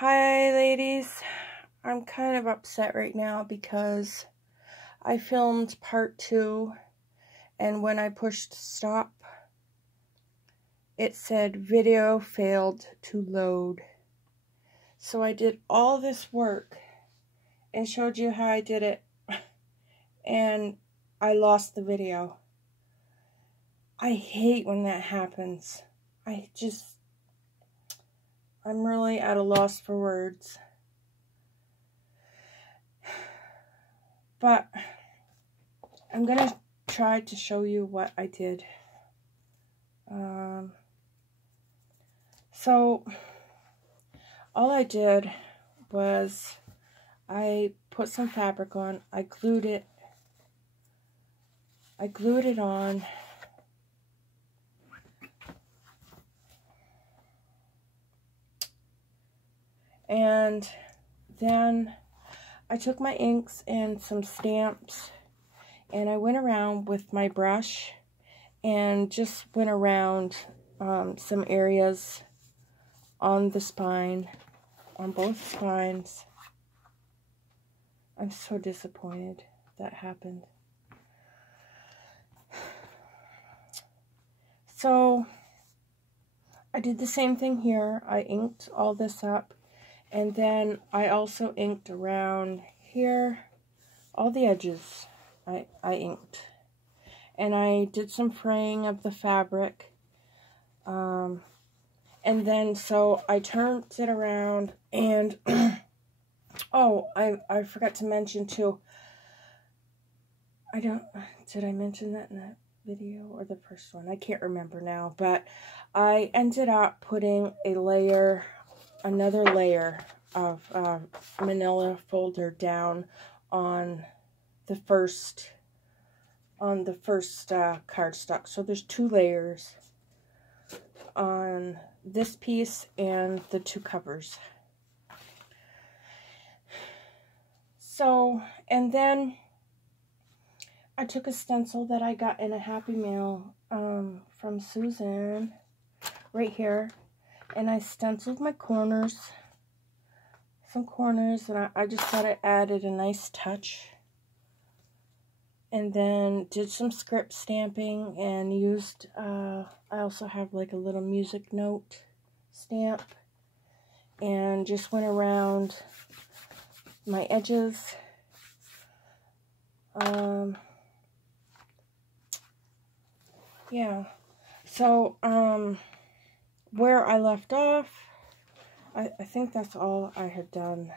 Hi ladies, I'm kind of upset right now because I filmed part 2 and when I pushed stop it said video failed to load. So I did all this work and showed you how I did it and I lost the video. I hate when that happens. I'm really at a loss for words. But I'm going to try to show you what I did. So all I did was I put some fabric on. I glued it on. And then I took my inks and some stamps and I went around with my brush and just went around some areas on the spine, on both spines. I'm so disappointed that happened. So I did the same thing here. I inked all this up. And then I also inked around here, all the edges I inked. And I did some fraying of the fabric. And then, so I turned it around and, oh, I forgot to mention too, did I mention that in that video or the first one? I can't remember now, but I ended up putting another layer of manila folder down on the first cardstock. So there's 2 layers on this piece and the 2 covers. So, and then I took a stencil that I got in a Happy Mail from Susan right here, and I stenciled my corners, some corners, and I just thought it added a nice touch. And then did some script stamping and used, I also have like a little music note stamp, and just went around my edges. Yeah, so where I left off, I think that's all I had done.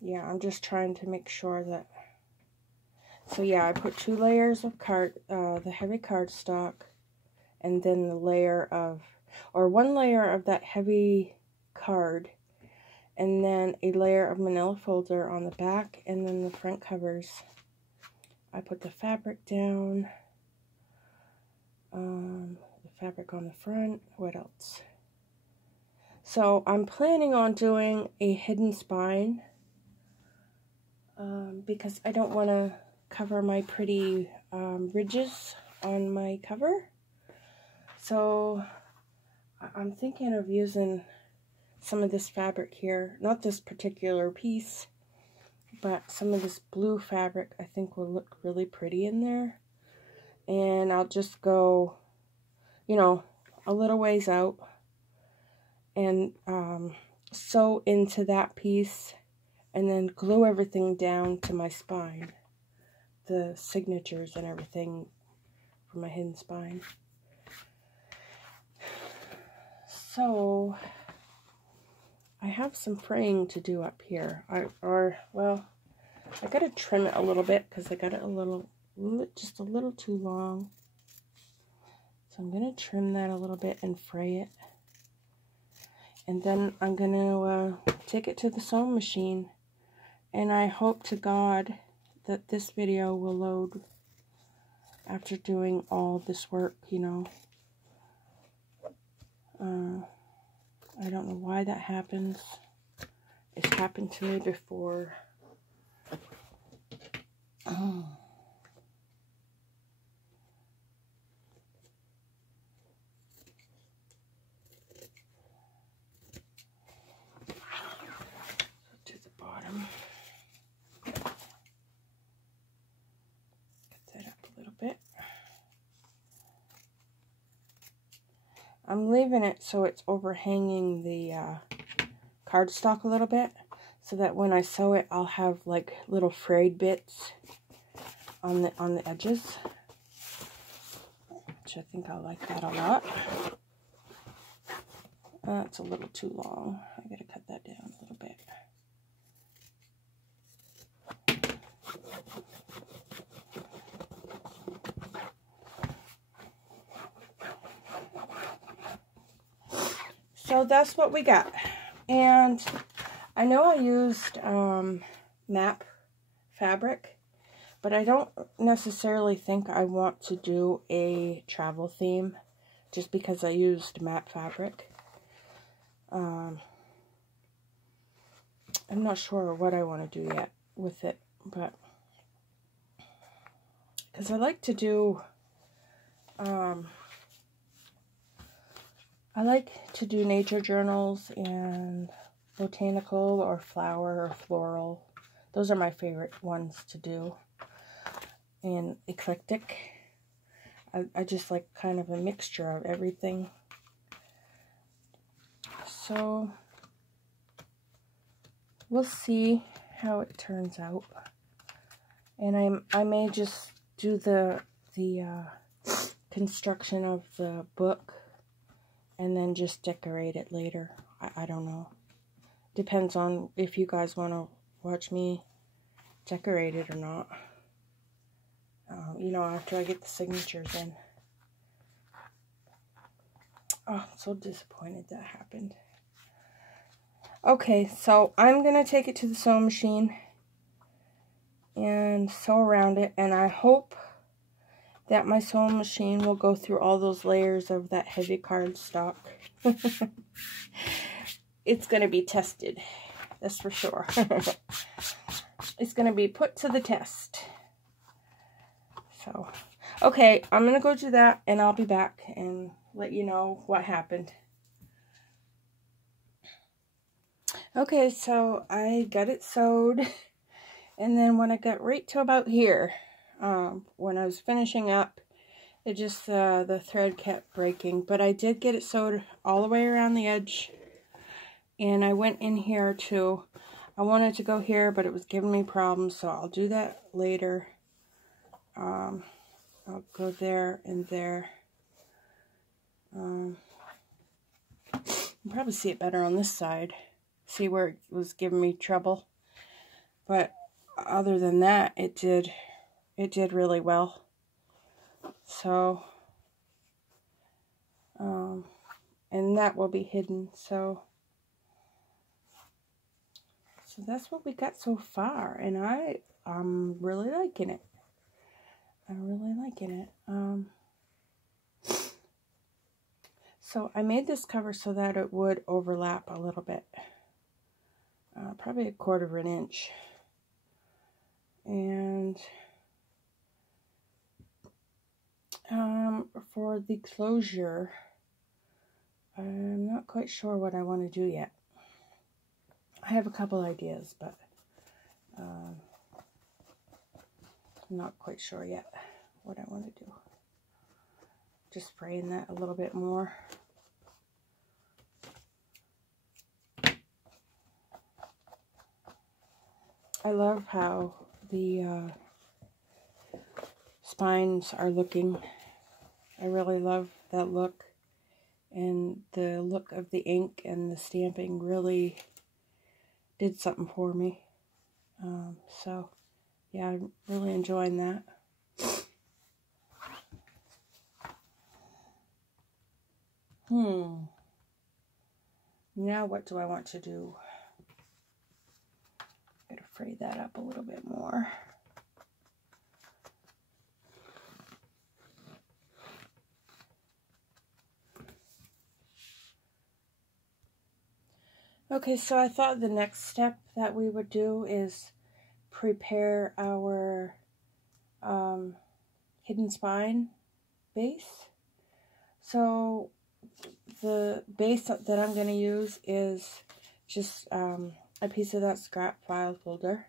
Yeah, I'm just trying to make sure that, so yeah, I put 2 layers of the heavy cardstock, and then the layer of, or 1 layer of that heavy card, and then a layer of manila folder on the back, and then the front covers. I put the fabric down, the fabric on the front. What else? So I'm planning on doing a hidden spine, because I don't want to cover my pretty ridges on my cover. So I'm thinking of using some of this fabric here, not this particular piece, but some of this blue fabric I think will look really pretty in there. And I'll just go, you know, a little ways out and sew into that piece and then glue everything down to my spine, the signatures and everything for my hidden spine. So I have some fraying to do up here. Well, I gotta trim it a little bit because I got it just a little too long. So I'm gonna trim that a little bit and fray it. And then I'm gonna take it to the sewing machine. And I hope to God that this video will load after doing all this work, you know. I don't know why that happens. It's happened to me before. Oh. I'm leaving it so it's overhanging the cardstock a little bit, so that when I sew it, I'll have like little frayed bits on the edges, which I think I'll like that a lot. It's a little too long. I gotta cut that down a little bit. So that's what we got. And I know I used map fabric, but I don't necessarily think I want to do a travel theme just because I used map fabric. I'm not sure what I want to do yet with it, but because I like to do nature journals and botanical or flower or floral. Those are my favorite ones to do. And eclectic. I just like kind of a mixture of everything. So we'll see how it turns out. And I may just do the construction of the book and then just decorate it later. I don't know. Depends on if you guys want to watch me decorate it or not. You know, after I get the signatures in. Oh, I'm so disappointed that happened. Okay, so I'm going to take it to the sewing machine and sew around it. And I hope that my sewing machine will go through all those layers of that heavy cardstock. It's going to be tested. That's for sure. It's going to be put to the test. So, okay, I'm going to go do that, and I'll be back and let you know what happened. Okay, so I got it sewed, and then when I got right to about here, when I was finishing up, it just, the thread kept breaking, but I did get it sewed all the way around the edge, and I went in here too. I wanted to go here, but it was giving me problems, so I'll do that later. I'll go there and there. You can probably see it better on this side. See where it was giving me trouble. But other than that, it did really well. So, and that will be hidden. So that's what we got so far, and I'm really liking it. I'm really liking it. So I made this cover so that it would overlap a little bit. Probably 1/4 of an inch. And for the closure, I'm not quite sure what I want to do yet. I have a couple ideas, but I'm not quite sure yet what I want to do. Just spraying that a little bit more. I love how the spines are looking. I really love that look. And the look of the ink and the stamping really did something for me. So, yeah, I'm really enjoying that. Now what do I want to do? I'm going to fray that up a little bit more. Okay, so I thought the next step that we would do is prepare our hidden spine base. So the base that I'm going to use is just a piece of that scrap file folder.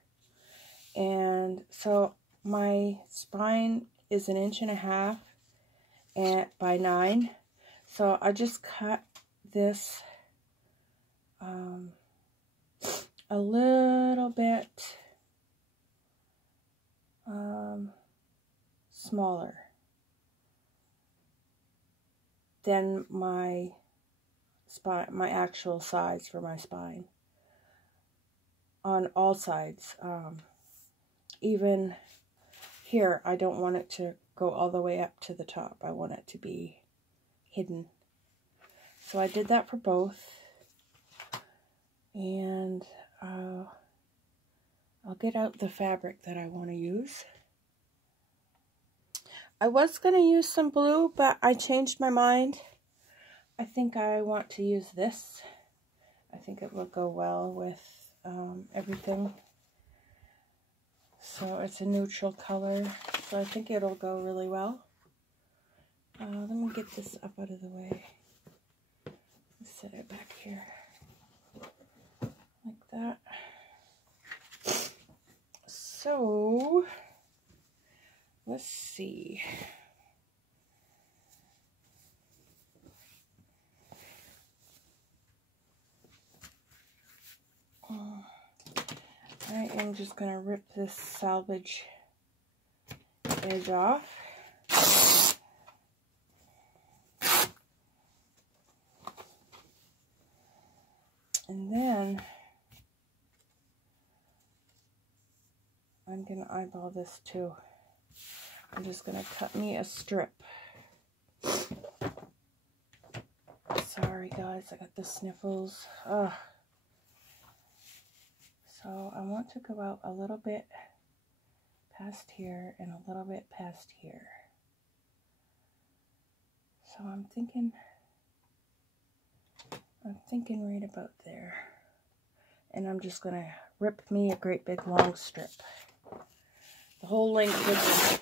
And so my spine is 1.5 inches by 9. So I just cut this a little bit smaller than my spine, my actual size for my spine, on all sides. Even here, I don't want it to go all the way up to the top. I want it to be hidden. So I did that for both. And I'll get out the fabric that I want to use. I was going to use some blue, but I changed my mind. I think I want to use this. I think it will go well with everything. So it's a neutral color, so I think it'll go really well. Let me get this up out of the way. Set it back here. Like that. So, let's see. I am just going to rip this salvage edge off. And then I'm going to eyeball this too. I'm just going to cut me a strip. Sorry guys, I got the sniffles. Ugh. So I want to go out a little bit past here and a little bit past here. So I'm thinking right about there. And I'm just going to rip me a great big long strip. The whole length of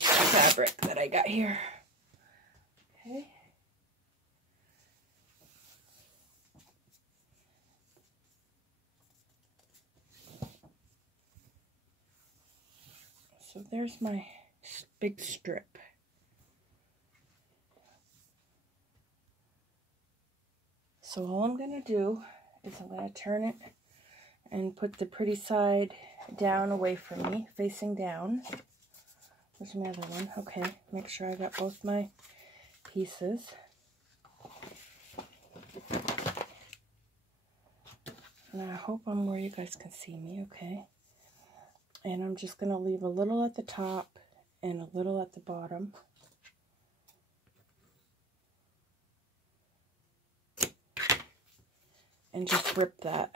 fabric that I got here. Okay. So there's my big strip. So all I'm going to do is I'm going to turn it and put the pretty side down away from me, facing down. Where's my other one? Okay, make sure I got both my pieces. And I hope I'm where you guys can see me, okay? And I'm just going to leave a little at the top and a little at the bottom. And just rip that.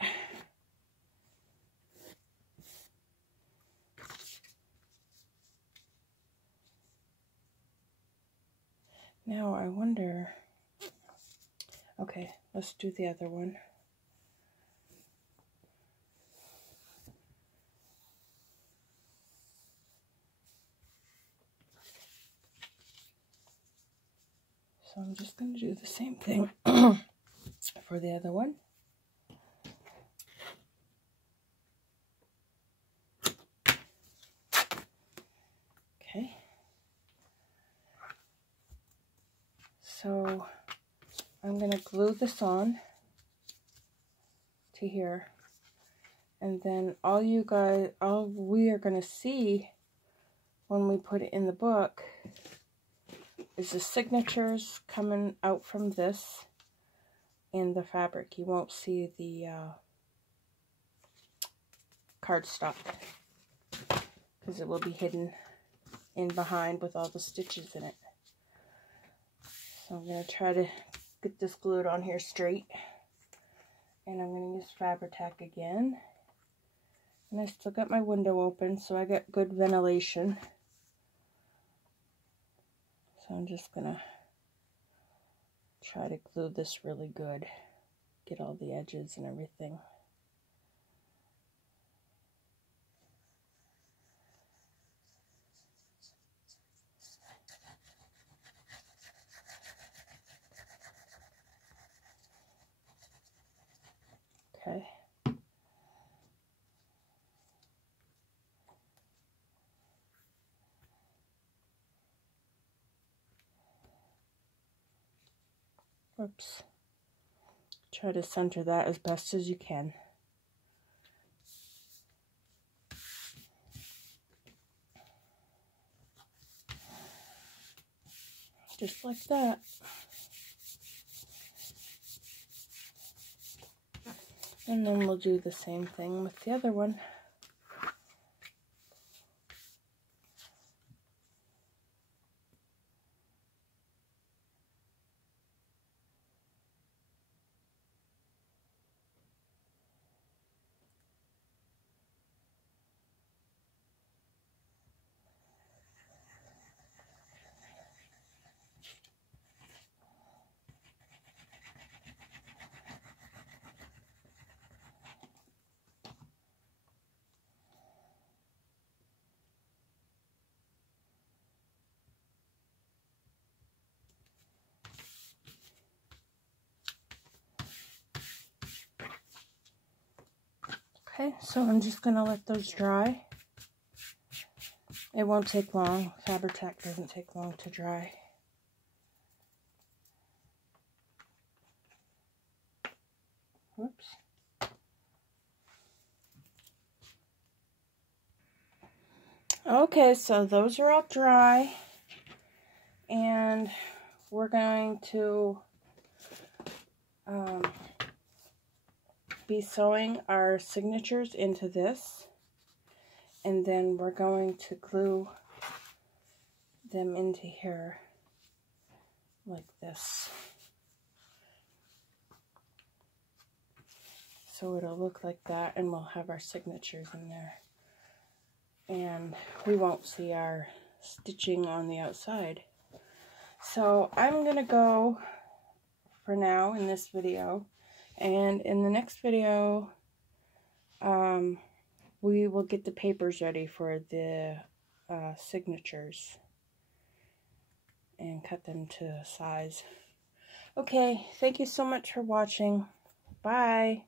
Now I wonder, okay, let's do the other one. So I'm just going to do the same thing for the other one. Okay. So I'm going to glue this on to here. And then all we are going to see when we put it in the book is the signatures coming out from this in the fabric. You won't see the cardstock because it will be hidden in behind with all the stitches in it. So I'm going to try to get this glued on here straight. And I'm going to use Fabri-Tac again. And I still got my window open, so I got good ventilation. So I'm just going to try to glue this really good. Get all the edges and everything. Okay. Oops. Try to center that as best as you can. Just like that. And then we'll do the same thing with the other one. Okay, so I'm just going to let those dry. It won't take long. Fabri-Tac doesn't take long to dry. Whoops. Okay, so those are all dry. And we're going to be sewing our signatures into this, and then we're going to glue them into here like this, so it'll look like that, and we'll have our signatures in there, and we won't see our stitching on the outside. So I'm gonna go for now in this video, and in the next video we will get the papers ready for the signatures and cut them to size. Okay, thank you so much for watching. Bye.